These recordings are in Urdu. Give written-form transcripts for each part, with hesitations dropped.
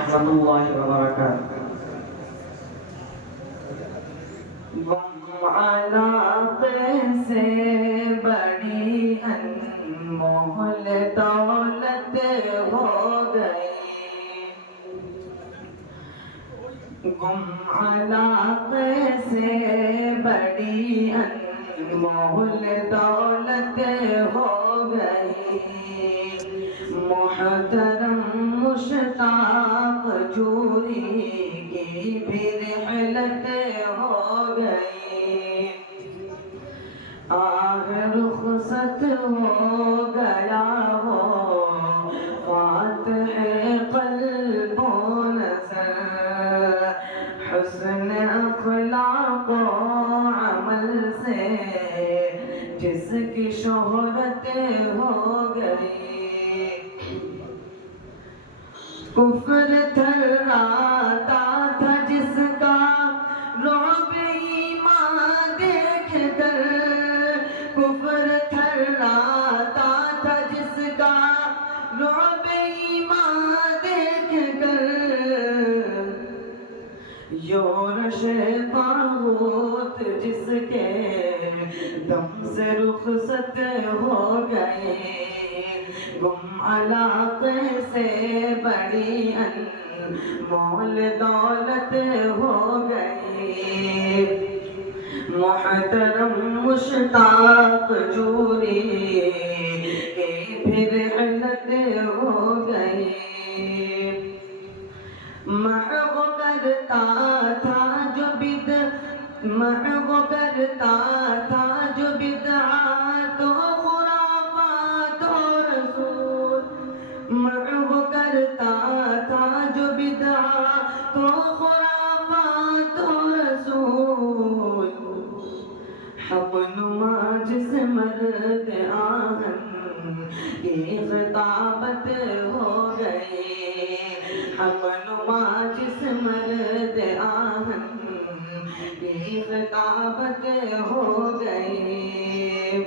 ورحمۃ اللہ وبرکاتہ۔ علاقے سے بڑی انمول دولت ہو گئی، علاقے سے بڑی انمول دولت ہو گئی، محترم مشتاق جوری کی بھی رحلت ہو گئی، رخصت ہو گیا ہو فاتح قلب و نظر، حسن اخلاق و عمل سے جس کی شہرت ہو گئی، کفر تھراتا تھا جس کا رعب ایمان دیکھ کر، کفر تھراتا تھا جس کا رعب ایمان دیکھ کر، یورش طاغوت جس کے دم سے رخصت ہو گئے، علاقے سے بڑی انمول دولت ہو گئی، محترم مشتاق جوری کی پھر رحلت ہو گئی، محو کرتا تھا جو بدعات و خرافات و رسول، محو کرتا تھا جو بدعات و خرافات و رسول، حق نما جس مرد آہن کی خطابت ہو گئی، حق نما جس مرد آہن کی خطابت ہو گئی،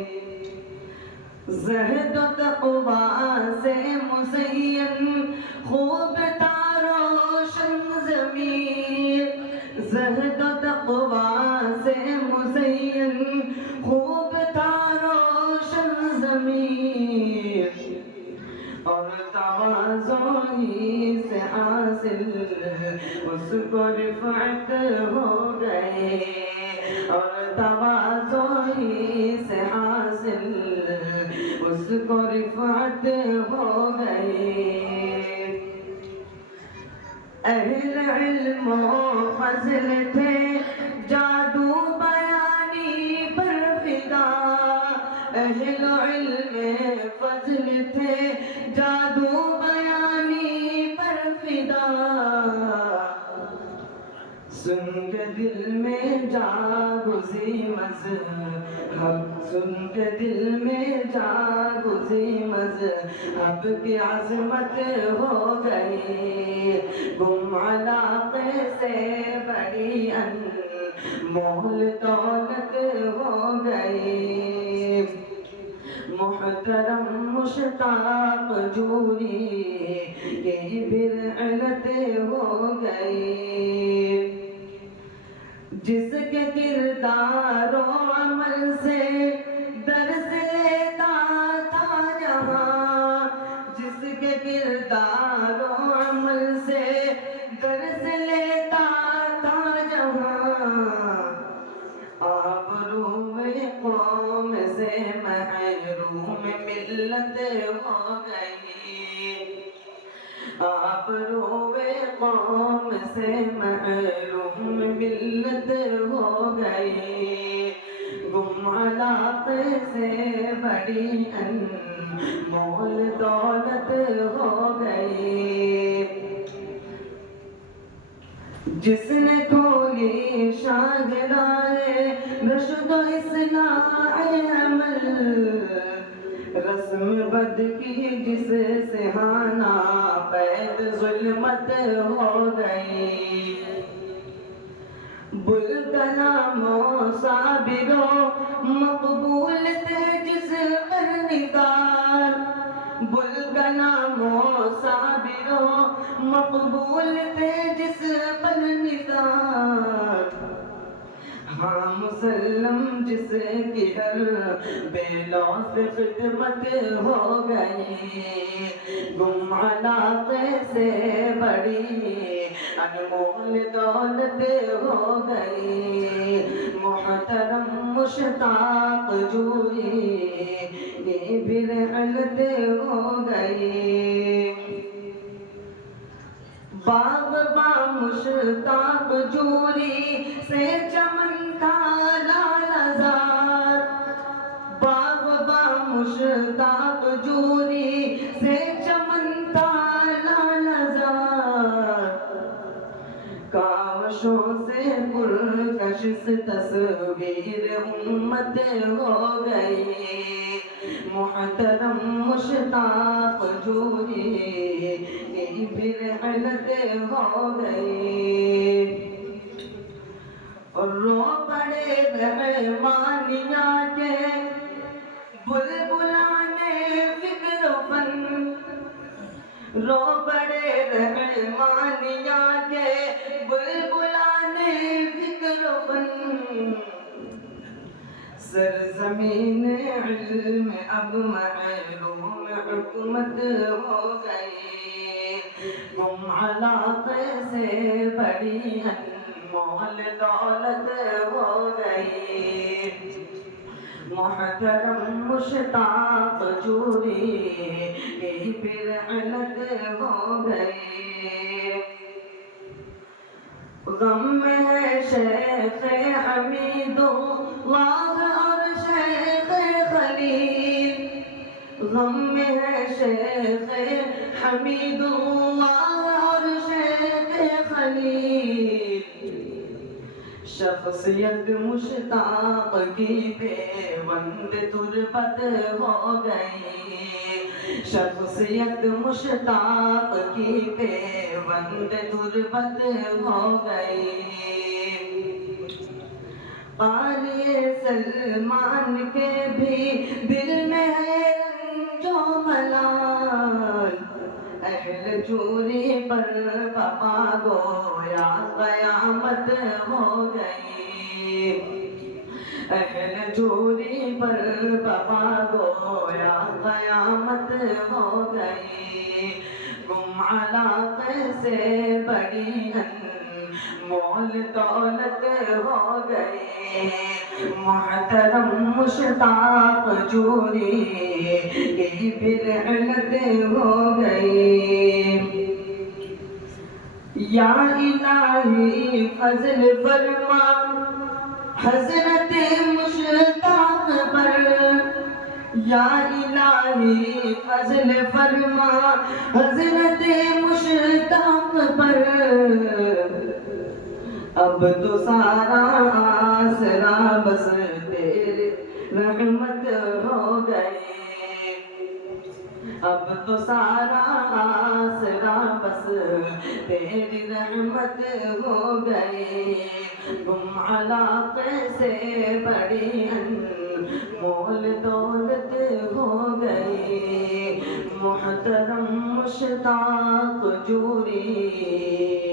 زہد و تقویٰ سے مزین خوب تھا روشن ضمیر، زہد و تقویٰ سے مزین خوب تھا روشن ضمیر، اور تواضع ہی سے حاصل اس کو رفعت ہو گئی، اور تواضع ہی سے حاصل اس کو رفعت ہو گئی، اہل علم و فضل تھے جادو بیانی پر فدا، اہل علم فضل تھے جادو بیانی پر فدا، سن کے دل میں جاگزی مذہب، سن کے دل میں جاگزی مذہب کی عظمت ہو گئی، علاقے سے بڑی انمول دولت ہو گئی، محترم مشتاق جوری کی بھی رحلت ہو گئی، جس کے کردار و عمل سے درس لیتا تھا جہاں، جس کے کردار و عمل سے درس لیتا تھا جہاں، آبرو قوم سے محروم ملت ہو گئی، آبرو قوم سے محروم ملت ہو گئی، علاقے سے بڑی انمول دولت ہو گئی، جس نے کھولی شاہراہ رشد و اصلاح عمل، رسم بد کی جس سے ہانا پید ظلمت ہو گئی، بل کلام و صابر و مقبول تھے جس پر نثار، بل کلام و صابر و مقبول تھے جس پر نثار، ہاں مسلم جس کی ہر بے لوث خدمت ہو گئی، گم علاقے سے بڑی انمول دولت ہو گئی، محترم مشتاق جوئی یہ بھی رحلت ہو گئی، باغ با مشتاق جوری سے چمن کا لالزار، باغ با مشتاق جوری سے چمن کا لالزار، کاوشوں سے پرکشش تصویر امت ہو گئی، محترم مشتاق جوری کی بھی رحلت ہو گئی، رو پڑے رحمانیہ کے بلبلان فکر و فن، رو پڑے رحمانیہ کے بلبلان فکر و فن، سرزمین علم اب محروم حکمت ہو گئی، گم علاقے سے بڑی انمول دولت ہو گئی، محترم مشتاق جوری کی بھی رحلت ہو گئی، غم میں ہے شیخ حمید اللہ اور شیخ خلیل، غم میں ہے شیخ حمید اللہ اور شیخ خلیل، شخصیت مشتاق کی پیوند تربت ہو گئی، شخصیت مشتاق کی پیوند تربت ہو گئی، قاری سلمان کے بھی دل میں ہے رنج و ملال، اہل جوری پر بپا گویا قیامت ہو گئی، اہل جوری پر بپا گویا قیامت ہو گئی، گم علاقے سے بڑی انمول دولت ہو گئی، محترم مشتاق جوری کی بھی رحلت ہو گئی، یا الہی فضل فرما حضرت مشتاق پر، یا الہی فضل فرما حضرت مشتاق پر، اب تو سارا آسرا بس تیری رحمت ہو گئی، اب تو سارا آسرا بس تیری رحمت ہو گئی، گم علاقے سے بڑی انمول دولت ہو گئی، محترم مشتاق جوری